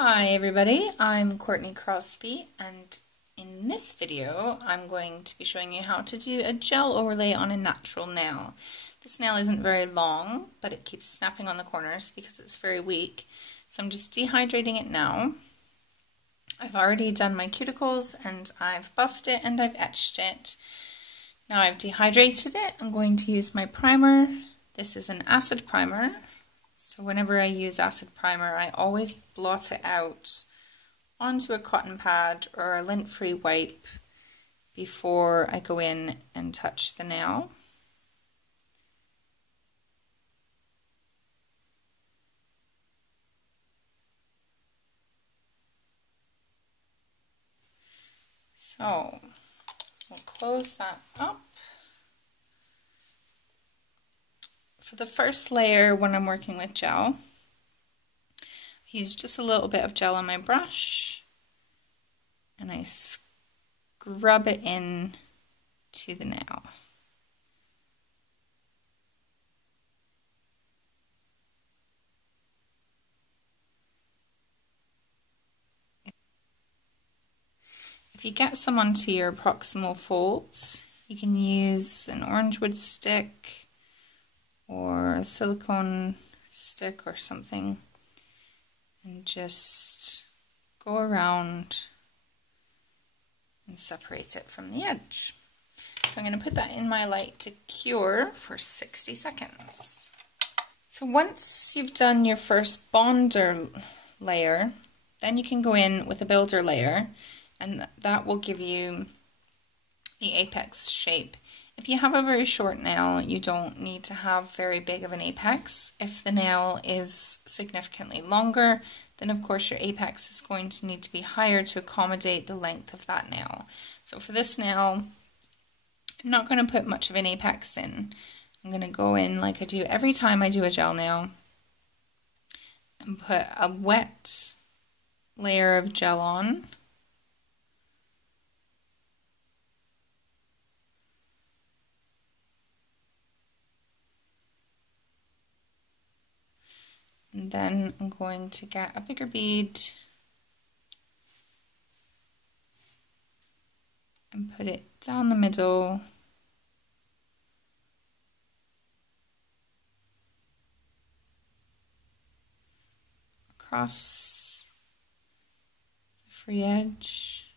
Hi everybody, I'm Courtney Crosby, and in this video I'm going to be showing you how to do a gel overlay on a natural nail. This nail isn't very long, but it keeps snapping on the corners because it's very weak, so I'm just dehydrating it now. I've already done my cuticles and I've buffed it and I've etched it. Now I've dehydrated it, I'm going to use my primer. This is an acid primer. So whenever I use acid primer, I always blot it out onto a cotton pad or a lint-free wipe before I go in and touch the nail. So we'll close that up. For the first layer, when I'm working with gel, I use just a little bit of gel on my brush and I scrub it in to the nail. If you get some onto your proximal folds, you can use an orange wood stick or a silicone stick or something and just go around and separate it from the edge. So I'm going to put that in my light to cure for 60 seconds. So once you've done your first bonder layer, then you can go in with a builder layer, and that will give you the apex shape. If you have a very short nail, you don't need to have very big of an apex. If the nail is significantly longer, then of course your apex is going to need to be higher to accommodate the length of that nail. So for this nail, I'm not going to put much of an apex in. I'm going to go in like I do every time I do a gel nail and put a wet layer of gel on. And then I'm going to get a bigger bead and put it down the middle, across the free edge.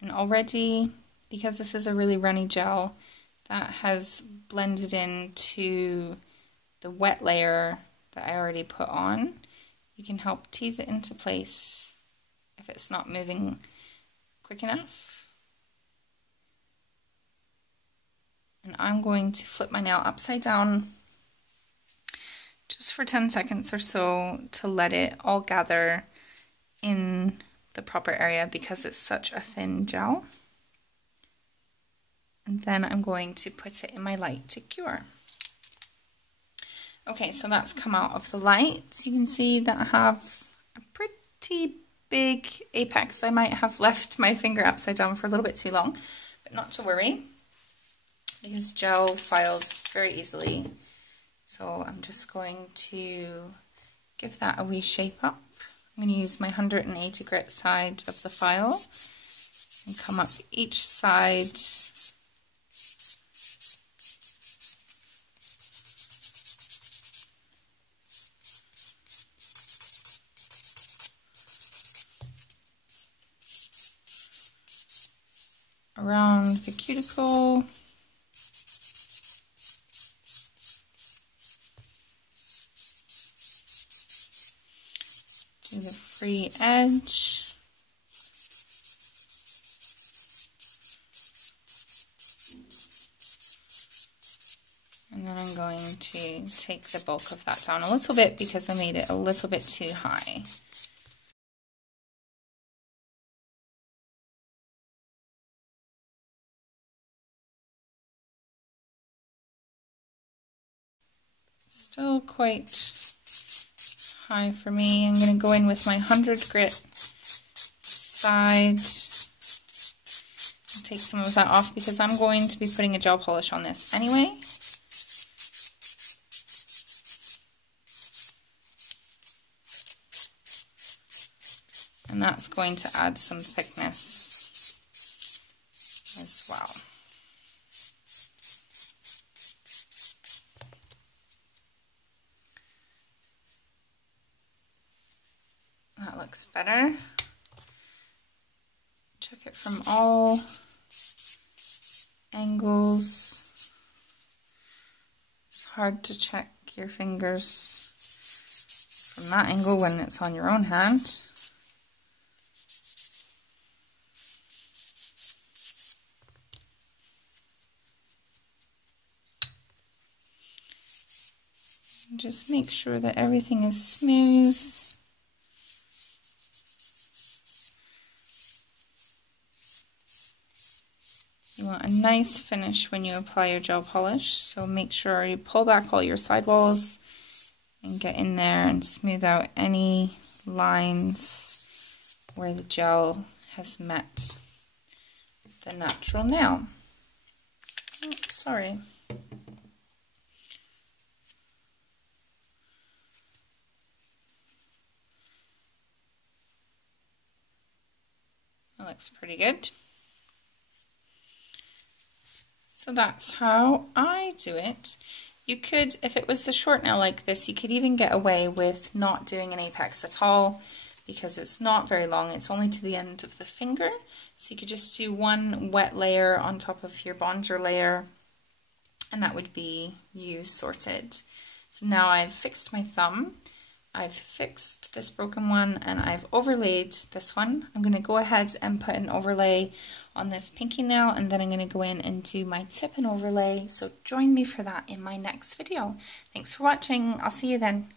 And already, because this is a really runny gel, that has blended into the wet layer that I already put on. You can help tease it into place if it's not moving quick enough. And I'm going to flip my nail upside down just for 10 seconds or so to let it all gather in the proper area because it's such a thin gel. And then I'm going to put it in my light to cure. Okay, so that's come out of the light. You can see that I have a pretty big apex. I might have left my finger upside down for a little bit too long, but not to worry, because gel files very easily. So I'm just going to give that a wee shape up. I'm going to use my 180 grit side of the file and come up each side around the cuticle, to the free edge, and then I'm going to take the bulk of that down a little bit because I made it a little bit too high. Still quite high for me. I'm going to go in with my 100 grit side and take some of that off because I'm going to be putting a gel polish on this anyway. And that's going to add some thickness as well. That looks better. Check it from all angles. It's hard to check your fingers from that angle when it's on your own hand. And just make sure that everything is smooth. You want a nice finish when you apply your gel polish, so make sure you pull back all your sidewalls and get in there and smooth out any lines where the gel has met the natural nail. Oh, sorry. That looks pretty good. So that's how I do it. You could, if it was a short nail like this, you could even get away with not doing an apex at all because it's not very long. It's only to the end of the finger. So you could just do one wet layer on top of your bronzer layer and that would be you sorted. So now I've fixed my thumb. I've fixed this broken one and I've overlaid this one. I'm going to go ahead and put an overlay on this pinky nail and then I'm going to go in and do my tip and overlay. So join me for that in my next video. Thanks for watching. I'll see you then.